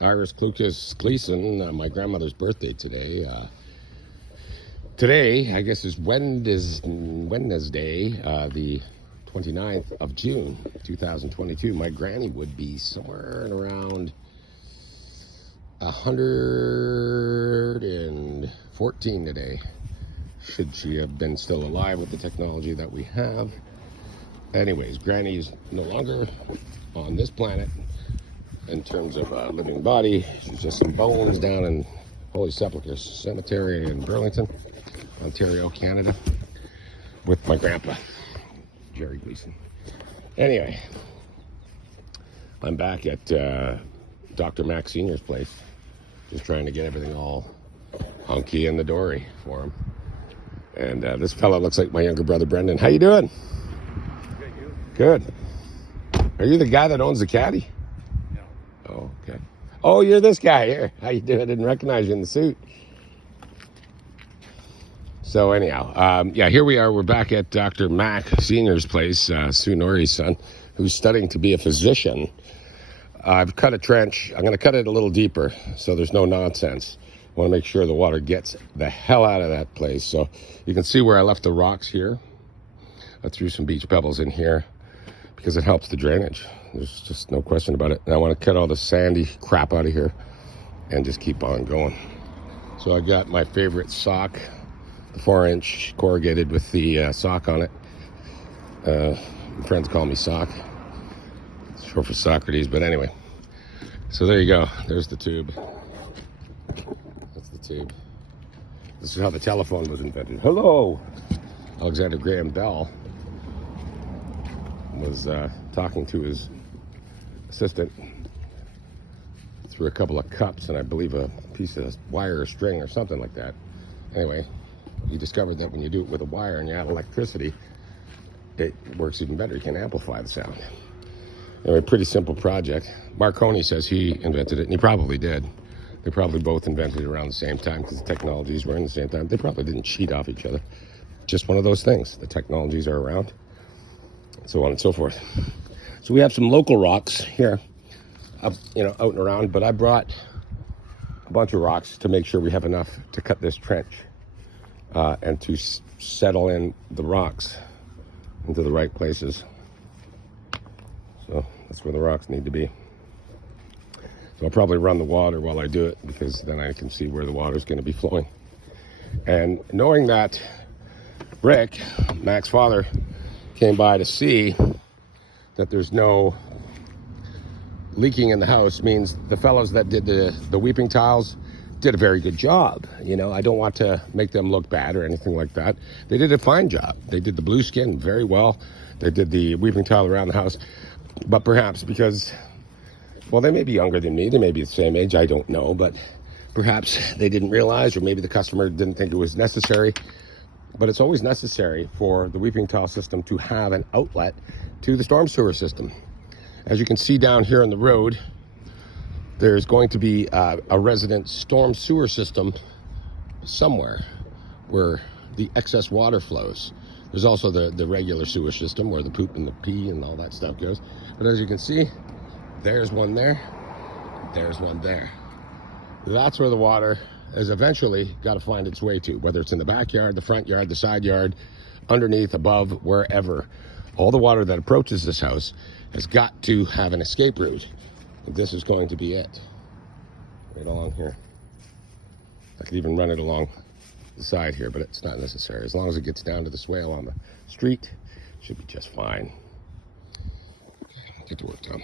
Iris Klukas Gleason, my grandmother's birthday today. Today, I guess, is Wednesday, the 29th of June, 2022. My granny would be somewhere around 114 today, should she have been still alive with the technology that we have. Anyways, Granny is no longer on this planet in terms of a living body. She's just some bones down in Holy Sepulchre Cemetery in Burlington, Ontario, Canada, with my grandpa, Jerry Gleason. Anyway, I'm back at Dr. Mac Sr.'s place, just trying to get everything all hunky in the dory for him. And this fella looks like my younger brother, Brendan. How you doing? Good. Are you the guy that owns the caddy? No. Oh, okay. Oh, you're this guy here. How you doing? I didn't recognize you in the suit. So anyhow, yeah, here we are. We're back at Dr. Mac Sr.'s place, Sue Norrie's son, who's studying to be a physician. I've cut a trench. I'm going to cut it a little deeper so there's no nonsense. I want to make sure the water gets the hell out of that place. So you can see where I left the rocks here. I threw some beach pebbles in here because it helps the drainage. There's just no question about it. And I want to cut all the sandy crap out of here and just keep on going. So I got my favorite sock, the 4-inch corrugated with the sock on it. My friends call me Sock. It's short for Socrates, but anyway. So there you go. There's the tube. That's the tube. This is how the telephone was invented. Hello! Alexander Graham Bell was talking to his assistant through a couple of cups and I believe a piece of wire or string or something like that. Anyway, he discovered that when you do it with a wire and you add electricity, it works even better. You can amplify the sound. Anyway, pretty simple project. Marconi says he invented it, and he probably did. They probably both invented it around the same time because the technologies were in the same time. They probably didn't cheat off each other. Just one of those things. The technologies are around, so on and so forth. So we have some local rocks here, out and around, but I brought a bunch of rocks to make sure we have enough to cut this trench and to settle in the rocks into the right places. So that's where the rocks need to be. So I'll probably run the water while I do it because then I can see where the water is going to be flowing. And knowing that Rick, Mac's father, came by to see that there's no leaking in the house means the fellows that did the weeping tiles did a very good job. I don't want to make them look bad or anything like that. They did a fine job. They did the blue skin very well. They did the weeping tile around the house. But perhaps because, well, they may be younger than me. They may be the same age. I don't know. But perhaps they didn't realize, or maybe the customer didn't think it was necessary. But it's always necessary for the weeping tile system to have an outlet to the storm sewer system. As you can see down here on the road, there's going to be a resident storm sewer system somewhere where the excess water flows. There's also the regular sewer system where the poop and the pee and all that stuff goes. But as you can see, there's one there, there's one there. That's where the water is eventually got to find its way to, whether it's in the backyard, the front yard, the side yard, underneath, above, wherever. All the water that approaches this house has got to have an escape route. And this is going to be it. Right along here. I could even run it along the side here, but it's not necessary. As long as it gets down to the swale on the street, it should be just fine. Okay, get to work, Tom.